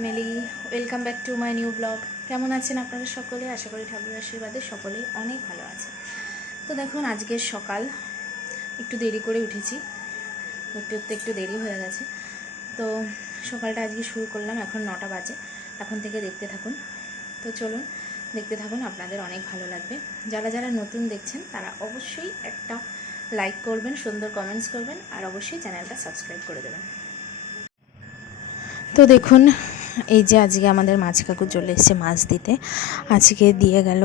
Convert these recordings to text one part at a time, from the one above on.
Family welcome back to my new blog কেমন আছেন আপনারা সকলে? আশা করি ঠাকুর আশীর্বাদে সকলেই অনেক ভালো আছে তো দেখুন, আজকের সকাল। একটু দেরি করে উঠেছি। উঠতে উঠতে একটু দেরি হয়ে গেছে। তো সকালটা আজকে শুরু করলাম, এখন নটা বাজে। এখন থেকে দেখতে থাকুন। তো চলুন, দেখতে থাকুন, আপনাদের অনেক ভালো লাগবে। যারা যারা নতুন দেখছেন, তারা অবশ্যই একটা লাইক করবেন, সুন্দর কমেন্টস করবেন, আর অবশ্যই চ্যানেলটা সাবস্ক্রাইব করে দেবেন। তো দেখুন এই যে আজকে আমাদের মাছ কাকু চলে এসেছে মাছ দিতে। আজকে দিয়ে গেল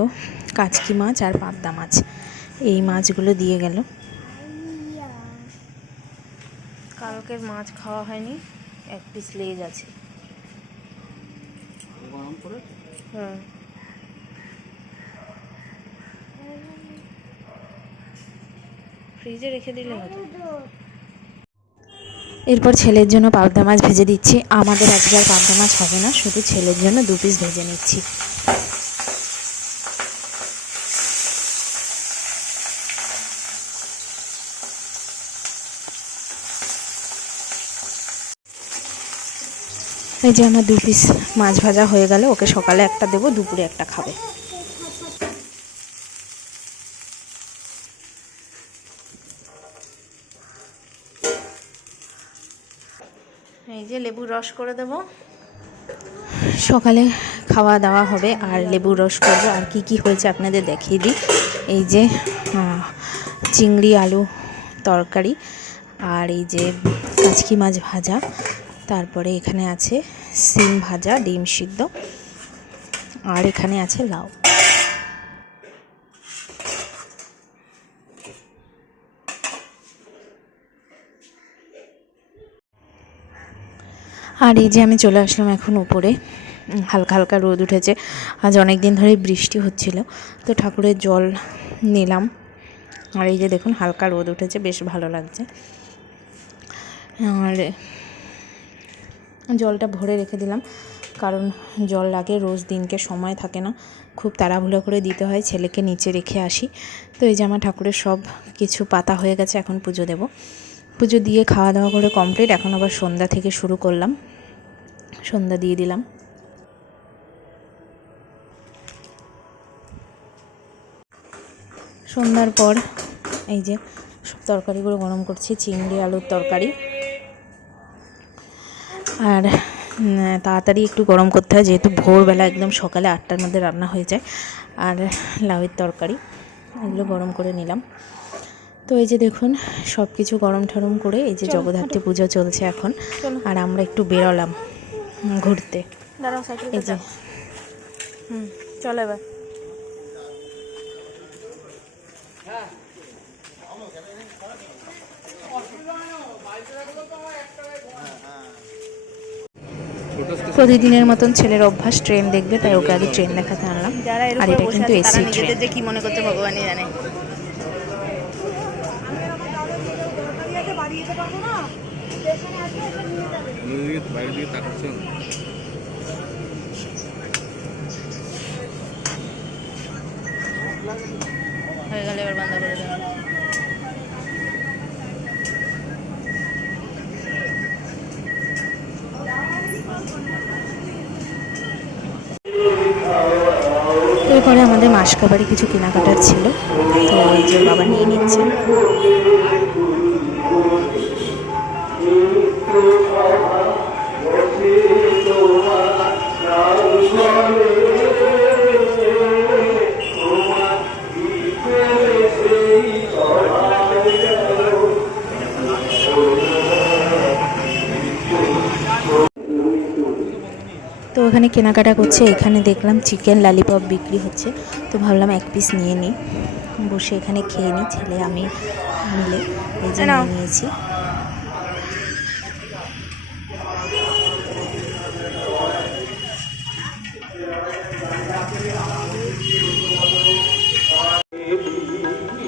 কাচকি মাছ আর পাবদা মাছ। এই মাছগুলো দিয়ে গেল। কালকের মাছ খাওয়া হয়নি এক পিস লেজ আছে। হুম। ফ্রিজে রেখে দিলে হতো। এরপর ছেলের জন্য পাবদা মাছ ভেজে দিচ্ছি। আমাদের আর পাবদা মাছ হবে না, শুধু ছেলের জন্য দু পিস ভেজে নিচ্ছি। এই যে আমার দু পিস মাছ ভাজা হয়ে গেলে, ওকে সকালে একটা দেবো, দুপুরে একটা খাবে। এই যে লেবুর রস করে দেব। সকালে খাওয়া দাওয়া হবে, আর লেবুর রস করব। আর কি কি হয়েছে আপনাদের দেখিয়ে দিই। এই যে চিংড়ি, আলু তরকারি, আর এই যে কাচকি মাছ ভাজা। তারপরে এখানে আছে সিম ভাজা, ডিম সিদ্ধ, আর এখানে আছে লাউ। আর এই যে আমি চলে আসলাম এখন উপরে। হালকা হালকা রোদ উঠেছে। আজ অনেক দিন ধরে বৃষ্টি হচ্ছিল। তো ঠাকুরের জল নিলাম। আর এই যে দেখুন, হালকা রোদ উঠেছে, বেশ ভালো লাগছে। আর জলটা ভরে রেখে দিলাম। কারণ জল লাগে, রোজ দিনকে সময় থাকে না। খুব তাড়াহুড়ো করে দিতে হয়, ছেলেকে নিচে রেখে আসি। তো এই যে আমার ঠাকুরের সব কিছু পাতা হয়ে গেছে, এখন পুজো দেব। পুজো দিয়ে খাওয়া দাওয়া করে কমপ্লিট এখন আবার সন্ধ্যা থেকে শুরু করলাম। সন্ধ্যা দিয়ে দিলাম। সন্ধ্যার পর এই যে সব তরকারিগুলো গরম করছি চিংড়ি আলুর তরকারি। আর তাড়াতাড়ি একটু গরম করতে হয় যেহেতু ভোরবেলা একদম সকালে আটটার মধ্যে রান্না হয়ে যায়। আর লাউয়ের তরকারি এগুলো গরম করে নিলাম। তো এই যে দেখুন সব কিছু গরম ঠরম করে এই যে জগদ্ধাত্রী পুজো চলছে এখন। আর আমরা একটু বেরোলাম। ঘুরতে। এই যে। হুম চলো এবার। প্রতিদিনের মতন ছেলের অভ্যাস ট্রেন দেখবে তাই ওকে আগে ট্রেন দেখাতে আনলাম। আর এটা কিন্তু এসি ট্রেন যে কি মনে করছে ভগবানই জানে। দিকে বাইরের দিকে তাকাচ্ছেন হয়ে এবার বন্ধ করে এরপরে আমাদের মাসকাবারি কিছু কেনাকাটার ছিল, তো বাবা নিয়ে নিচ্ছে। তো ওখানে কেনাকাটা করছে এখানে দেখলাম চিকেন লালিপপ বিক্রি হচ্ছে। তো ভাবলাম এক পিস নিয়ে নিই। বসে এখানে খেয়ে নিই ছেলে আমি মিলে এই যে নিয়েছি।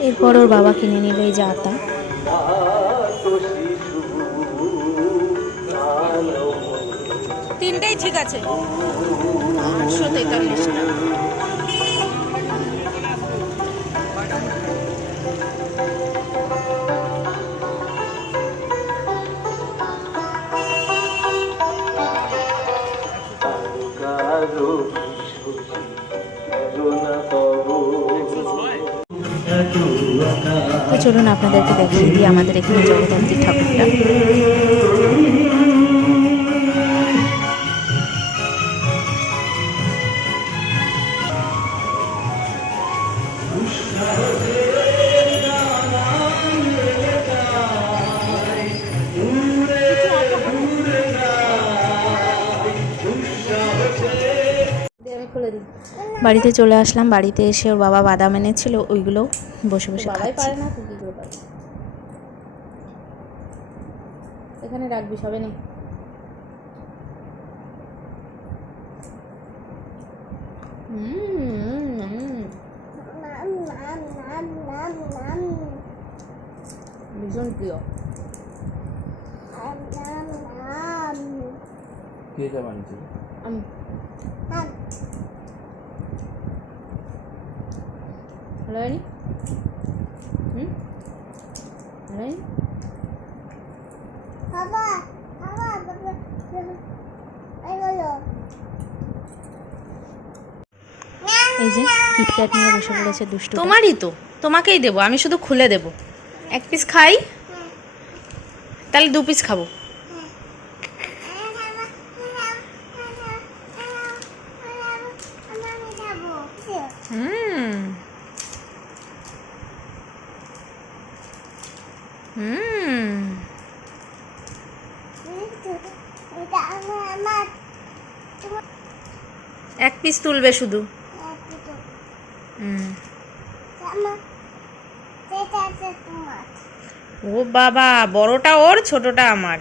এরপর ওর বাবা কিনে নিল এই যে আতা। আছে আটশো তেতাল্লিশ তো চলুন আপনাদেরকে দেখিয়ে দিই আমাদের এখানে জগদ্ধাত্রী ঠাকুরটা। বাড়িতে চলে আসলাম বাড়িতে এসে ওর বাবা বাদাম এনেছিল ওইগুলো বসে বসে খাচ্ছি? এখানে রাখবি সবে নেই ভীষণ প্রিয়। কে যা আমি। ভালো হয়নি হুম ভালো হয়নি এই যে কিটক্যাট নিয়ে বসে পড়েছে দুষ্টু তোমারই তো। তোমাকেই দেবো আমি শুধু খুলে দেবো। এক পিস খাই তাহলে দু পিস খাব। হুম হুম এক পিস তুলবে শুধু? হুম। ও বাবা বড়টা ওর ছোটটা আমার।